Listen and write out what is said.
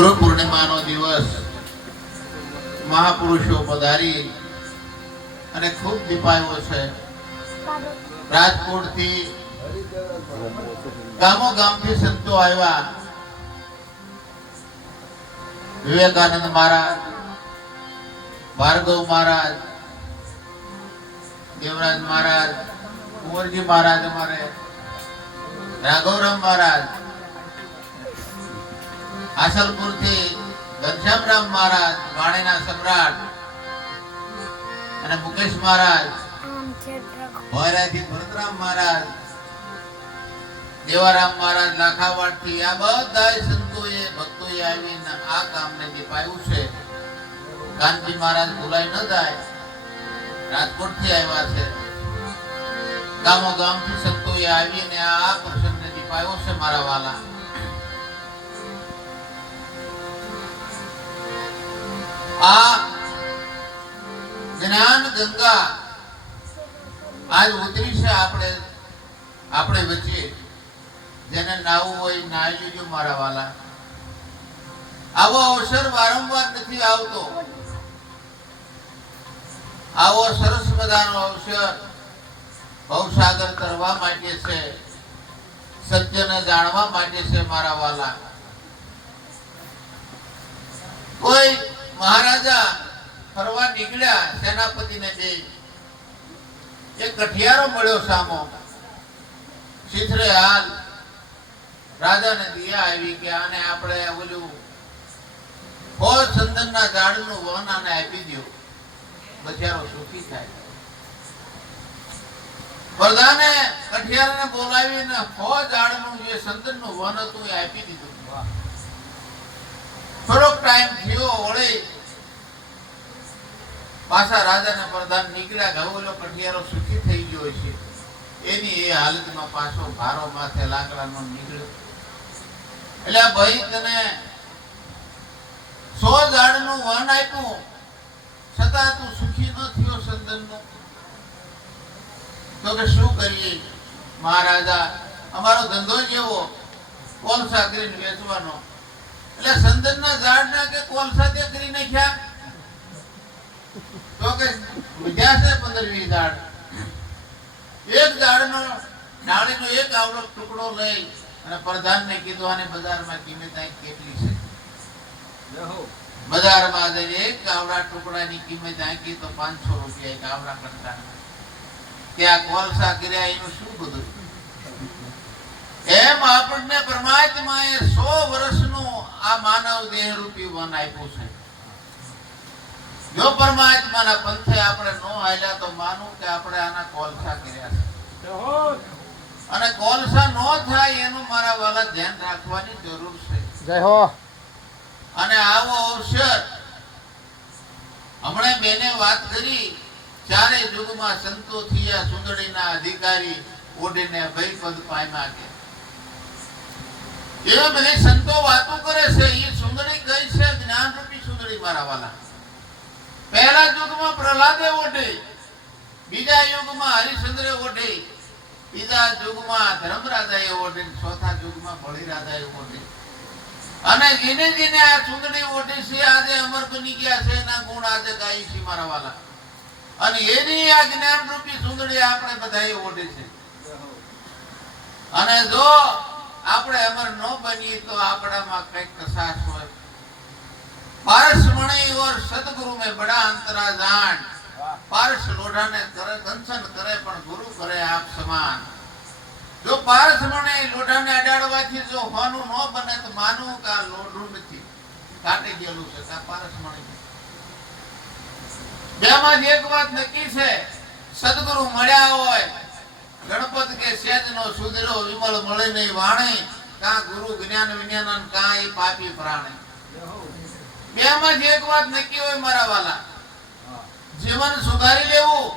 ગુરુ પૂર્ણિમાનો દિવસ મહાપુરુષો પધારી અને ખૂબ દીપાયો છે. રાજકોટથી ગામો ગામથી સંતો આવ્યા. વિવેકાનંદ મહારાજ, ભાર્ગવ મહારાજ, દેવરાજ મહારાજ, કુંવરજી મહારાજ, અમારે રાઘવરામ મહારાજ, આસલપુર થી ઘનશ્યામરામ મહારાજ, વાણીના સમ્રાટ, અને મુકેશ મહારાજ, ભોયરાથી ભરતરામ મહારાજ, દેવારામ મહારાજ, લાખાવાડ થી આ બધા સંતોએ ભક્તોએ આવીને આ કામને દીપાયું છે. કાનજી મહારાજ ભૂલાઈ ન જાય, રાજકોટ થી આવ્યા છે. ગામો ગામ થી સંતોએ આવીને આ પ્રસંગને દીપાયો છે. મારા વાલા, આ જ્ઞાન ગંગા આજ ઉતરી છે આપણે વચ્ચે. જેને નાવું હોય નાઈ લેજો મારા વાલા. આવો અવસર વારંવાર નથી આવતો. આવો સરસ મજાનો અવસર ભવસાગર તરવા માટે છે, સત્યને જાણવા માટે છે મારા વાલા. કોઈ મહારાજા ફરવા નીકળ્યા, સેનાપતિને બે એક કઠિયારો મળ્યો સામો. શીથરે હાલ રાજાને દિયા આવી કે આને આપણે ઓલું ફોજ ચંદનના ઝાડનું વન આને આપી દો, બચારો સુખી થાય. પ્રધાને કઠિયારને બોલાવીને ફોજ ઝાડનું જે ચંદનનું વન હતું એ આપી દીધું. થોડોક ટાઈમ થયો, વળી પાછા રાજાને પ્રધાન નીકળ્યા કે ઓલો કઠિયારો સુખી થઈ ગયો છે. એની એ હાલતમાં પાછો ભારો માથે લાકડાનો નીકળ્યો. એટલે ભાઈ તને 100 ઝાડનું વન આપ્યું, છતાં તું સુખી ન થયો ચંદનનું, તો કે શું કરીએ મહારાજા, અમારો ધંધો જેવો કોલસા કરીને વેચવાનો. એટલે ચંદનના ઝાડના કે કોલસા તે કરી નાખ્યા. તો કે વધ્યા છે 15-20 ઝાડ. એક ઝાડનો ડાળીનો એક આવડો ટુકડો લઈ અને પ્રધાનને કીધું આને બજારમાં કિંમત કેટલી છે. બજારમાં જઈને એક આવડા ટુકડાની કિંમત આંકી તો 500 રૂપિયા એક આવડા કરતા. ત્યાં કોલસા કર્યા એનું શું બધું. એમ આપણને પરમાત્માએ 100 વર્ષનું આ માનવ દેહ રૂપી વન આપ્યું છે. જો પરમાત્માના પંથે આપણે નો હાલ્યા તો માનું કે આપણે આના કોલસા કર્યા છે. અને કોલસા નો થાય એનું મારા વાલા ધ્યાન રાખવાની જરૂર છે. જય હો. અને આવો અવસર હમણાં બેને વાત કરી, ચારે યુગમાં સંતો થયા, સુંદડીના અધિકારી ઓઢીને ભય પદ પામ્યા કે એવા બધી સંતો વાતો કરે છે. એ સુંદડી કઈ છે? જ્ઞાન રૂપી સુંદડી મારા વાલા. પહેલા યુગમાં પ્રહલાદે ઓઢી, બીજા યુગમાં હરિશ્ચંદ્રે ઓઢી, ત્રીજા યુગમાં ધર્મરાજાએ ઓઢી, ચોથા યુગમાં બળીરાજાએ ઓઢી. અને જેને જેને આ સુંદડી ઓઢી છે આજે અમર બની ગયા છે. એના ગુણ આજે ગાય છે મારા વાલા. અને એની આ જ્ઞાન રૂપી સુંદડી આપણે બધાએ ઓઢી છે. અને જો આપણે અમર ન બનીએ તો આપણામાં કઈક કસાશ હોય. पारस मणि और सतगुरु में बड़ा अंतरा जान. पारस लोढ़ा ने करे दंशन करे पण गुरु करे आप समान. जो पारस मणि लोढ़ा ने अडाड़वाथी जो होनु न बने तो मानू का लोढ़ू નથી, કાટે ગયેલું છે કા પારસ મણિ. બેમાં એક વાત નક્કી છે, સદગુરુ મળ્યા હોય, ગણપત કે સેજનો સુધરો વિમળ મળે નહીં વાણી, કા ગુરુ જ્ઞાન વિજ્ઞાન કા એ પાપી પ્રાણી. બેમાં એક વાત નક્કી હોય મારા વાલા, જીવન સુધારી લેવું